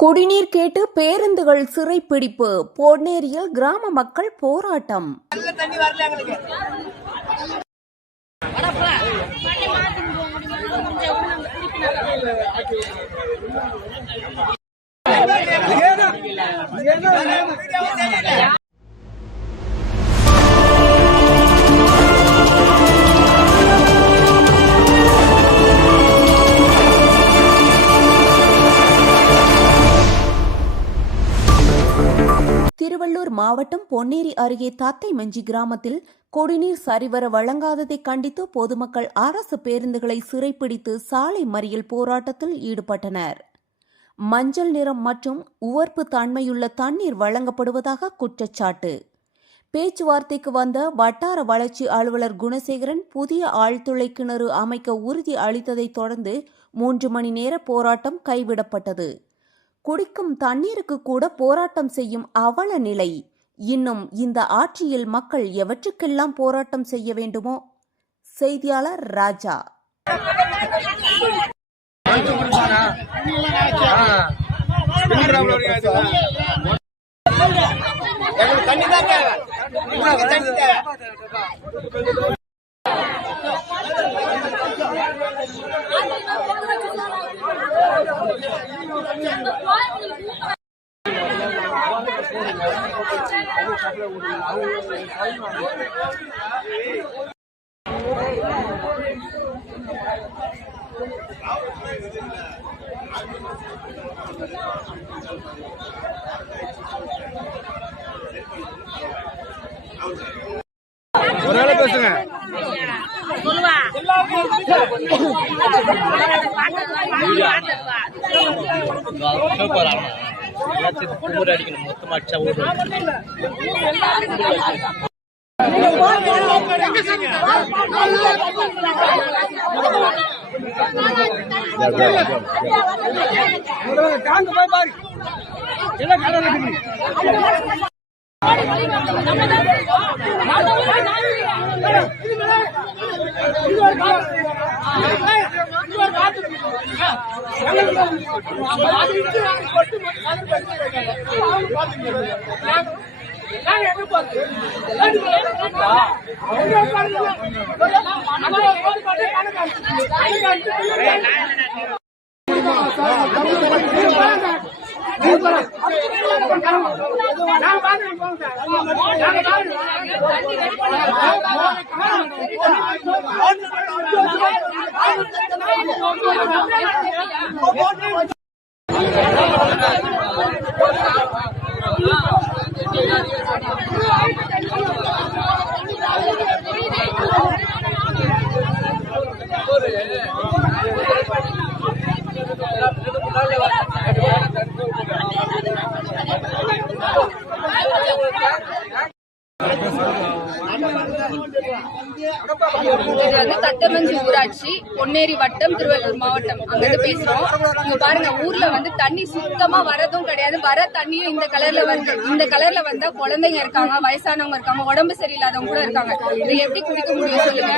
குடிநீர் கேட்டு பேருந்துகள் சிறைப்பிடிப்பு, பொன்னேரியில் கிராம மக்கள் போராட்டம். திருவள்ளூர் மாவட்டம் பொன்னேரி அருகே தத்தைமஞ்சி கிராமத்தில் குடிநீர் சரிவர வழங்காததை கண்டித்து பொதுமக்கள் அரசு பேருந்துகளை சிறைப்பிடித்து சாலை மறியல் போராட்டத்தில் ஈடுபட்டனர். மஞ்சள் நிறம் மற்றும் உவர்ப்பு தன்மையுள்ள தண்ணீர் வழங்கப்படுவதாக குற்றச்சாட்டு. பேச்சுவார்த்தைக்கு வந்த வட்டார வளர்ச்சி அலுவலர் குணசேகரன் புதிய ஆழ்துளை கிணறு அமைக்க உறுதி அளித்ததைத் தொடர்ந்து 3 மணி நேர போராட்டம் கைவிடப்பட்டது. குடிக்கும் தண்ணீருக்கு கூட போராட்டம் செய்யும் அவல நிலை. இன்னும் இந்த ஆட்சியில் மக்கள் எவற்றுக்கெல்லாம் போராட்டம் செய்ய வேண்டுமோ? செய்தியாளர் ராஜா. ஒரு வேளை பேசுங்க. அடிக்கணும் மொத்தமா அடிச்சா இது வந்து தத்தைமஞ்சி ஊராட்சி, பொன்னேரி வட்டம், திருவள்ளூர் மாவட்டம். அங்கிருந்து பேசுறோம். இங்க பாருங்க, ஊர்ல வந்து தண்ணி சுத்தமா வரதும் கிடையாது. வர தண்ணியும் இந்த கலர்ல வருது. இந்த கலர்ல வந்தா குழந்தைங்க இருக்காங்க, வயசானவங்க இருக்காங்க, உடம்பு சரியில்லாதவங்க கூட இருக்காங்க. இதை எப்படி குடிக்க முடியும் சொல்லுங்க?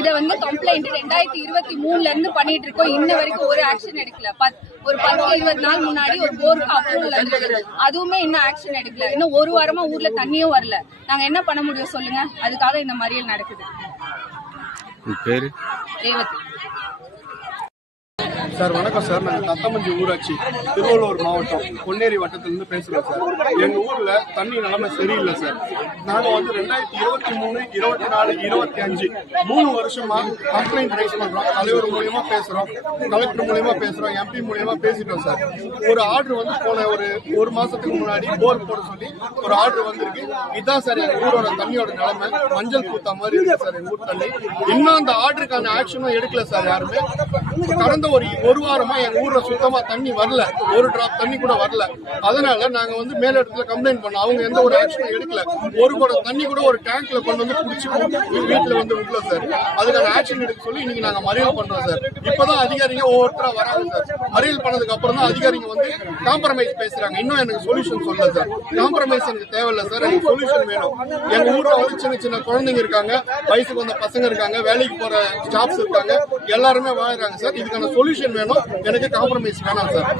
இதை வந்து கம்ப்ளைண்ட் 2023ல இருந்து பண்ணிட்டு இருக்கோம். இன்ன வரைக்கும் ஒரு ஆக்ஷன் எடுக்கல. ஒரு 10-20 நாள் முன்னாடி ஒரு போருக்கு அப்ரூவல் வந்துருக்கு. அதுவுமே இன்னும் ஆக்ஷன் எடுக்கல. இன்னும் ஒரு வாரமா ஊர்ல தண்ணியும் வரல. நாங்க என்ன பண்ண முடியும் சொல்லுங்க? அதுக்காக இந்த மறியல் நடக்குது. பேரு ரேவதி சார். வணக்கம் சார். நாங்கள் தத்தைமஞ்சி ஊராட்சி, திருவள்ளூர் மாவட்டம், பொன்னேரி வட்டத்திலிருந்து பேசுகிறோம் சார். எங்கள் ஊரில் தண்ணி நிலைமை சரியில்லை சார். நாங்கள் வந்து 2023, 24, 25 3 வருஷமாக கம்ப்ளைண்ட் ரைஸ் பண்ணுறோம். தலைவர் மூலியமாக பேசுகிறோம், கலெக்டர் மூலியமாக பேசுகிறோம், எம்பி மூலியமாக பேசிட்டோம் சார். ஒரு ஆர்டர் வந்து போன ஒரு மாதத்துக்கு முன்னாடி போர் போட சொல்லி ஒரு ஆர்டர் வந்திருக்கு. இதுதான் சார் எங்கள் ஊரோட தண்ணியோட நிலைமை. மஞ்சள் பூத்தா மாதிரி இருக்கு சார் எங்கள் ஊர் தண்ணி. இன்னும் அந்த ஆர்டருக்கான ஆக்ஷனும் எடுக்கல சார் யாருமே. கடந்த ஒரு வாரமா எங்க ஊர்ல சுத்தமா தண்ணி வரல, ஒரு டிராப் தண்ணி கூட வரல. அதனால நாங்க வந்து மேலிடத்துல கம்ப்ளைண்ட் பண்ணோம். அவங்க எந்த ஒரு ஆக்ஷனும் எடுக்கல. ஒரு குடம் தண்ணி கூட ஒரு டேங்க்ல கொண்டு வந்து குடிச்சு வீட்டுல வந்து விடல சார். அதுக்கான ஆக்ஷன் எடுக்க சொல்லி இன்னைக்கு நாங்க மறியல் பண்றோம் சார். இப்பதான் அதிகாரிங்க ஒவ்வொருத்தரா வராங்க சார். மறியல் பண்ணதுக்கு அப்புறம் தான் அதிகாரிங்க வந்து காம்ப்ரமைஸ் பேசுறாங்க. இன்னும் எனக்கு சொல்யூஷன் சொல்லல சார். காம்ப்ரமைஸ் எனக்கு தேவையில்லை சார், எனக்கு சொல்யூஷன் வேணும். எங்க ஊர்ல வந்து சின்ன சின்ன குழந்தைங்க இருக்காங்க, வயசுக்கு வந்த பசங்க இருக்காங்க, வேலைக்கு போற ஸ்டாஃப்ஸ் இருக்காங்க, எல்லாருமே வாழ்றாங்க சார். இதுக்கான சொல்யூஷன் வேணும், எனக்கு காம்ப்ரமைஸ் வேணாம் சார்.